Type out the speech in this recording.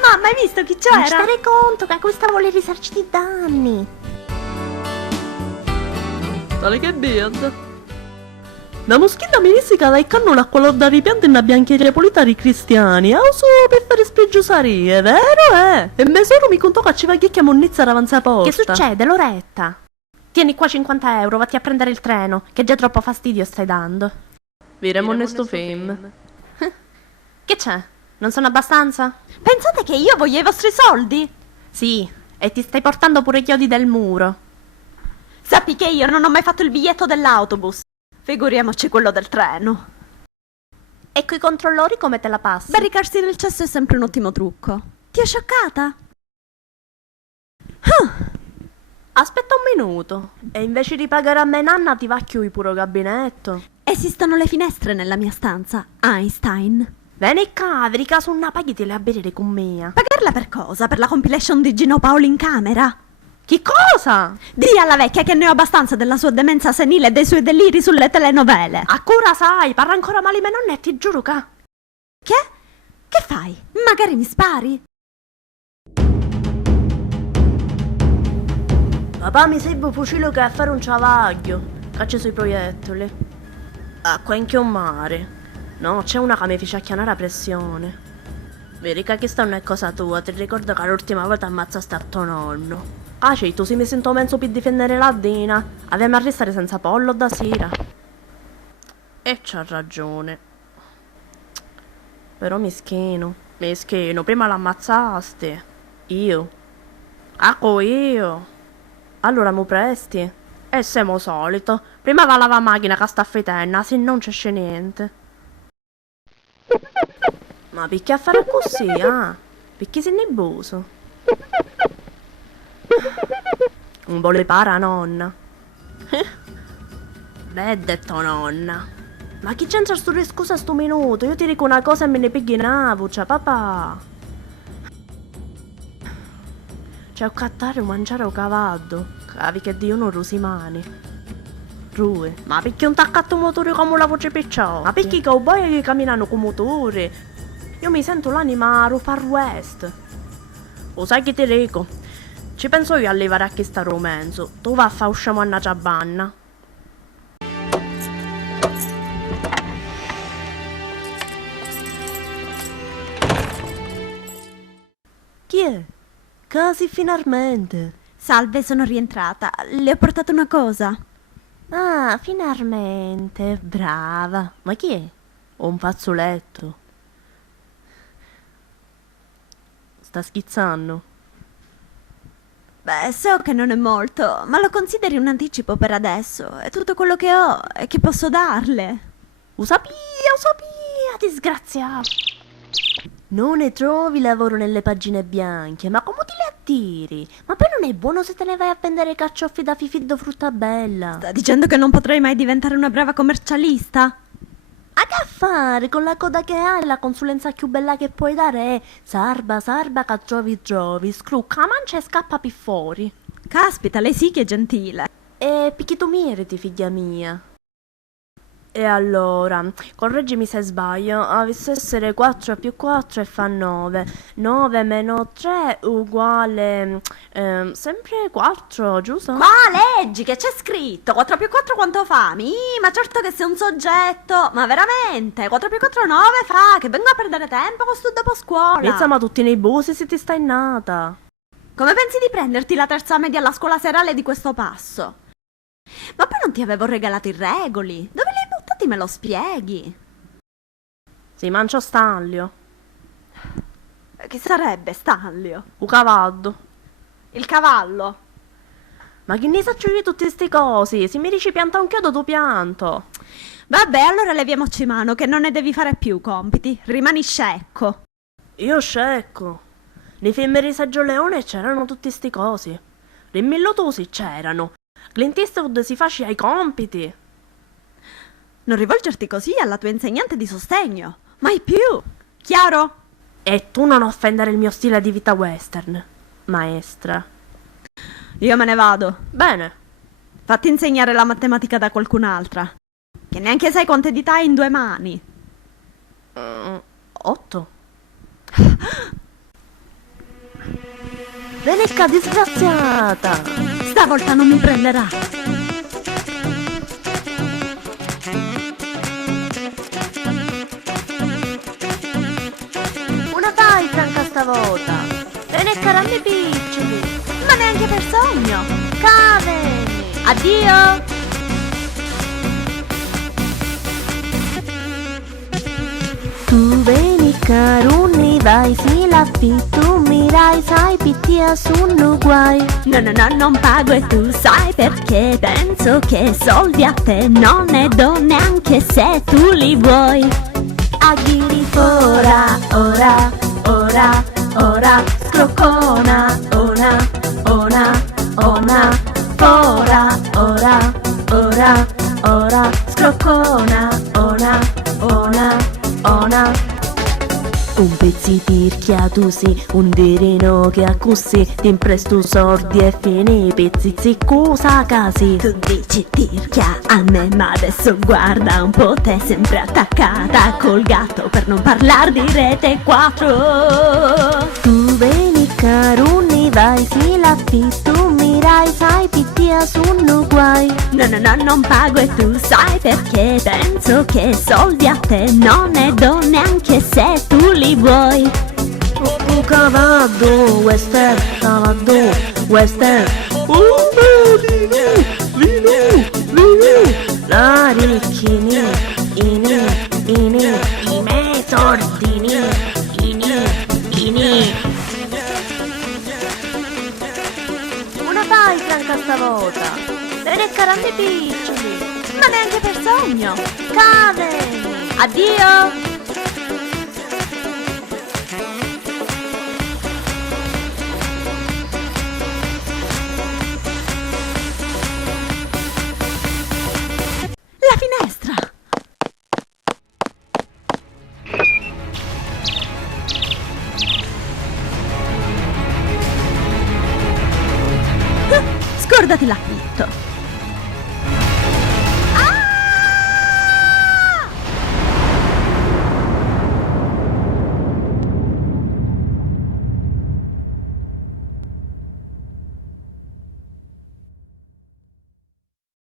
mamma, hai visto chi c'era? Non ci dare conto che questa vuole risarcire i danni. Tale che beard. La moschina mi disse che lei cannula a color da ripianto in biancheria pulita ai cristiani. Solo per fare spregiusarie, vero? E mesoro mi contò che ci va chiacchia monnezza avanza posta. Che succede, Loretta? Tieni qua 50 euro, vatti a prendere il treno, che già troppo fastidio stai dando. Viremo onesto fame. Che c'è? Non sono abbastanza? Pensate che io voglio i vostri soldi? Sì, e ti stai portando pure i chiodi del muro. Sappi che io non ho mai fatto il biglietto dell'autobus. Figuriamoci quello del treno. E coi controllori come te la passi? Barricarsi nel cesso è sempre un ottimo trucco. Ti è scioccata? Aspetta un minuto. E invece di pagare a me nanna ti va a chiudere pure gabinetto. Esistono le finestre nella mia stanza, Einstein. Vieni qua, vedi caso una paghitela a bere con me. Pagarla per cosa? Per la compilation di Gino Paolo in camera? Che cosa? Dì alla vecchia che ne ho abbastanza della sua demenza senile e dei suoi deliri sulle telenovele. A cura sai, parla ancora male mia nonna e ti giuro che... Che? Che fai? Magari mi spari? Papà mi serve un fucile che a fare un ciavaglio. Caccia sui proiettili. Acqua in chiomare. No, c'è una che mi fece acchianare a pressione. Vedi che questa non è cosa tua, ti ricordo che l'ultima volta ammazzaste a tuo nonno. Ah, cioè, tu si mi sento mezzo per difendere la Dina. Avevamo a restare senza pollo da sera. E c'ha ragione. Però mischino, prima l'ammazzaste. Io. Ecco io. Allora mo presti. E siamo solito. Prima va la macchina che sta fetendo, se non c'è niente. Ma perché a fare così, ah? Perché sei nervoso? Un po' le para, nonna. Beh, detto nonna. Ma chi c'entra sto scusa sto minuto? Io ti dico una cosa e me ne pigli una voce, papà. C'è un cattare, un mangiare un cavallo. Cavi che Dio non rosi mani. Rue, ma perché un taccato motore come la voce picciò? Ma perché i cowboy che camminano con motore? Io mi sento l'anima a Far West. Lo sai che ti dico? Ci penso io a levare a questa romanzo. Tu va a fa usciamo a una ciabanna. Chi è? Casi finalmente. Salve, sono rientrata. Le ho portato una cosa. Ah, finalmente. Brava. Ma chi è? Ho un fazzoletto. Sta schizzando. Beh, so che non è molto, ma lo consideri un anticipo per adesso. È tutto quello che ho e che posso darle. Usapia, disgraziato. Non ne trovi lavoro nelle pagine bianche, ma come ti le attiri? Ma poi non è buono se te ne vai a vendere carciofi da fifiddo frutta bella. Sta dicendo che non potrei mai diventare una brava commercialista? A che fare con la coda che hai? La consulenza più bella che puoi dare è sarba che trovi, scrucca, mancia e scappa più fuori. Caspita, lei sì che è gentile. E picchi tu meriti, figlia mia. E allora, correggimi se sbaglio, avesse essere 4 più 4 e fa 9. 9 meno 3 uguale... sempre 4, giusto? Ma leggi che c'è scritto 4 più 4 quanto fa? Ma certo che sei un soggetto. Ma veramente 4 più 4 9 fa. Che vengo a perdere tempo con sto dopo scuola. Insomma tutti nei busi se ti stai nata. Come pensi di prenderti la terza media alla scuola serale di questo passo? Ma poi non ti avevo regalato i regoli. Dove li hai buttati, me lo spieghi? Si mangia Stanlio. Chi sarebbe Stanlio? Un cavallo. Il cavallo. Ma che ne saccio io tutte ste cose? Se mi dici pianta un chiodo tu pianto. Vabbè, allora leviamoci mano che non ne devi fare più compiti. Rimani scecco. Io scecco. Nei film di Sergio Leone c'erano tutte ste cose. Nei Millotosi c'erano. Clint Eastwood si faceva i compiti. Non rivolgerti così alla tua insegnante di sostegno. Mai più. Chiaro? E tu non offendere il mio stile di vita western, maestra. Io me ne vado. Bene. Fatti insegnare la matematica da qualcun'altra. Che neanche sai quante dita hai in 2 mani. 8. Vieni qua, disgraziata! Stavolta non mi prenderà. Una fai, Franca, stavolta! Vieni qua, dammi piccioli! Ma neanche per sogno. Caveni! Addio. Tu veni caruni, vai si la tu mirai, sai pittia sono guai. No, no, no, non pago e tu sai perché penso che soldi a te non ne do neanche se tu li vuoi. Aghiri ora, ora, ora, ora, scroccona, ona, ona, ona, ora, ora, ora, ora, scroccona, ona, ona, ona. Un pezzi tirchiato sì, un dereno che a così ti impresto sordi e fine pezzi cosa casi. Tu dici tirchia a me, ma adesso guarda un po' te sempre attaccata col gatto, per non parlare di Rete 4. Tu veni caruni, vai si la tu mirai, sai pittia sono guai. No, no, no, non pago e tu sai perché penso che soldi a te non ne do neanche se tu li vuoi. Cavallo, western, cavallo, western. La ricchini, i miei sordini, Una fai, Franca, stavolta? Vieni a carami piccioli. Ma neanche per sogno. Caveni! Addio. La finestra. Scordati là.